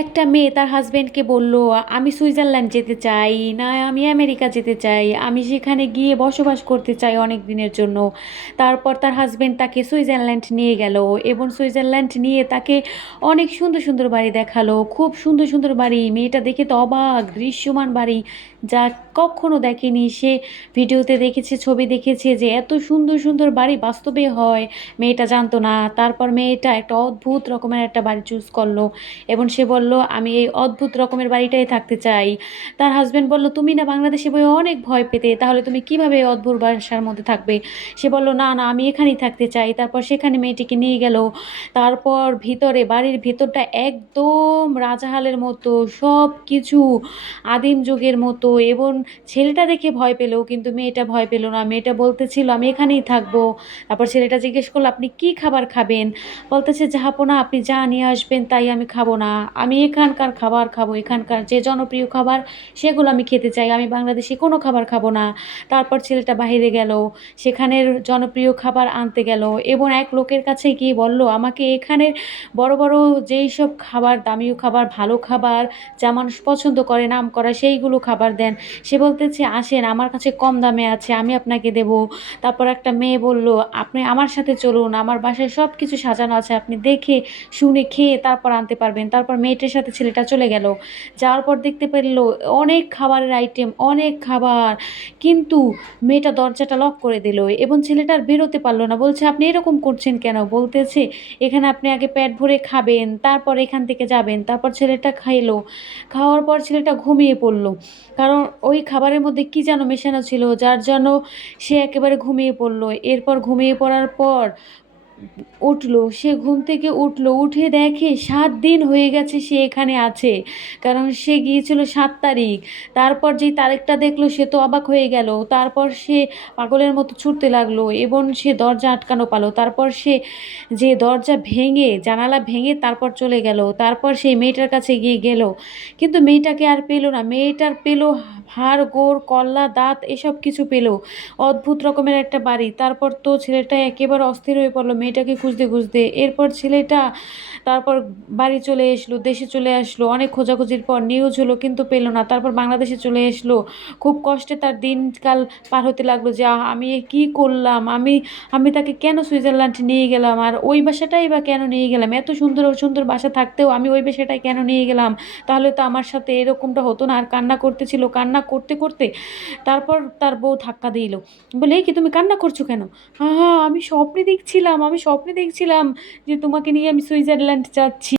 একটা মেয়ে তার হাজবেন্ডকে বলল, আমি সুইজারল্যান্ড যেতে চাই, না আমি আমেরিকা যেতে চাই, আমি সেখানে গিয়ে বসবাস করতে চাই অনেক দিনের জন্য। তারপর তার হাজবেন্ড তাকে সুইজারল্যান্ড নিয়ে গেল এবং সুইজারল্যান্ড নিয়ে তাকে অনেক সুন্দর সুন্দর বাড়ি দেখালো, খুব সুন্দর সুন্দর বাড়ি। মেয়েটা দেখে তো অবাক, দৃশ্যমান বাড়ি যা কখনো দেখেনি সে। ভিডিওতে দেখেছে, ছবি দেখেছে যে এত সুন্দর সুন্দর বাড়ি বাস্তবে হয়, মেয়েটা জানতো না। তারপর মেয়েটা একটা অদ্ভুত রকমের একটা বাড়ি চুজ করলো এবং সে বলল, আমি এই অদ্ভুত রকমের বাড়িটাই থাকতে চাই। তার হাজবেন্ড বলল, তুমি না বাংলাদেশে বই অনেক ভয় পেতে, তাহলে তুমি কিভাবে এই অদ্ভুত বাসার মধ্যে থাকবে? সে বলল, না না আমি এখানেই থাকতে চাই। তারপর সেখানে মেয়েটিকে নিয়ে গেল। তারপর ভিতরে, বাড়ির ভিতরটা একদম রাজাহালের মতো, সব কিছু আদিম যুগের মতো। এবং ছেলেটা দেখে ভয় পেল, কিন্তু মেয়েটা ভয় পেল না। মেয়েটা বলতেছিল, আমি এখানেই থাকবো। তারপর ছেলেটা জিজ্ঞেস করলো, আপনি কি খাবার খাবেন? বলতেছে, জাহাপনা আপনি যা নিয়ে আসবেন তাই আমি খাবো না, আমি এখানকার খাবার খাবো, এখানকার যে জনপ্রিয় খাবার সেগুলো আমি খেতে চাই, আমি বাংলাদেশি কোনো খাবার খাবো না। তারপর ছেলেটা বাইরে গেল, সেখানের জনপ্রিয় খাবার আনতে গেল এবং এক লোকের কাছে গিয়ে বলল, আমাকে এখানের বড় বড় যেই সব খাবার, দামিও খাবার, ভালো খাবার যা মানুষ পছন্দ করে নাম করা সেইগুলো খাবার দেন। সে বলতেছে, আসেন আমার কাছে কম দামে আছে, আমি আপনাকে দেব। তারপর একটা মেয়ে বলল, আপনি আমার সাথে চলুন, আমার বাসায় সব কিছু সাজানো আছে, আপনি দেখে শুনে খেয়ে তারপর আনতে পারবেন। তারপর মেয়েটার সাথে ছেলেটা চলে গেল। যাওয়ার পর দেখতে পেল অনেক খাবারের আইটেম, অনেক খাবার, কিন্তু মেয়েটা দরজাটা লক করে দিল এবং ছেলেটা আর বেরোতে পারলো না। বলছে, আপনি এরকম করছেন কেন? বলতেছে, এখানে আপনি আগে পেট ভরে খাবেন, তারপর এখান থেকে যাবেন। তারপর ছেলেটা খাইলো। খাওয়ার পর ছেলেটা ঘুমিয়ে পড়লো, কারণ ওই খাবারের মধ্যে কি যেন মেশানো ছিল, যার জন্য সে একেবারে ঘুমিয়ে পড়লো। এরপর ঘুমিয়ে পড়ার পর উঠলো, সে ঘুম থেকে উঠলো, উঠে দেখে 7 দিন হয়ে গেছে সে এখানে আছে, কারণ সে গিয়েছিল 7 তারিখ। তারপর যেই তারিখটা দেখলো সে তো অবাক হয়ে গেল। তারপর সে পাগলের মতো ছুটতে লাগলো এবং সে দরজা আটকানো পালো। তারপর সে যে দরজা ভেঙে, জানালা ভেঙে তারপর চলে গেল। তারপর সেই মেয়েটার কাছে গিয়ে গেল, কিন্তু মেয়েটাকে আর পেলো না। মেয়েটার পেলো হাড় গোড় কল্লা দাঁত এসব কিছু পেলো, অদ্ভুত রকমের একটা বাড়ি। তারপর তো ছেলেটা একেবারে অস্থির হয়ে পড়লো মেয়েটাকে খুঁজতে খুঁজতে। এরপর ছেলেটা তারপর বাড়ি চলে আসলো, দেশে চলে আসলো। অনেক খোঁজাখুঁজির পর নিউজ হলো, কিন্তু পেলো না। তারপর বাংলাদেশে চলে আসলো। খুব কষ্টে তার দিনকাল পার হতে লাগলো যে আমি এ কি করলাম, আমি আমি তাকে কেন সুইজারল্যান্ড নিয়ে গেলাম, আর ওই বাসাটাই বা কেন নিয়ে গেলাম? এত সুন্দর সুন্দর বাসা থাকতেও আমি ওই বাসাটাই কেন নিয়ে গেলাম? তাহলে তো আমার সাথে এরকমটা হতো না। আর কান্না করতেছিল, কান্না করতে করতে তারপর তার বউ ধাক্কা দিল, বলে, "এই কি তুমি কান্না করছো কেন?" "হ্যাঁ, হ্যাঁ, আমি স্বপ্নে দেখছিলাম, আমি স্বপ্নে দেখছিলাম যে তোমাকে নিয়ে আমি সুইজারল্যান্ড যাচ্ছি।"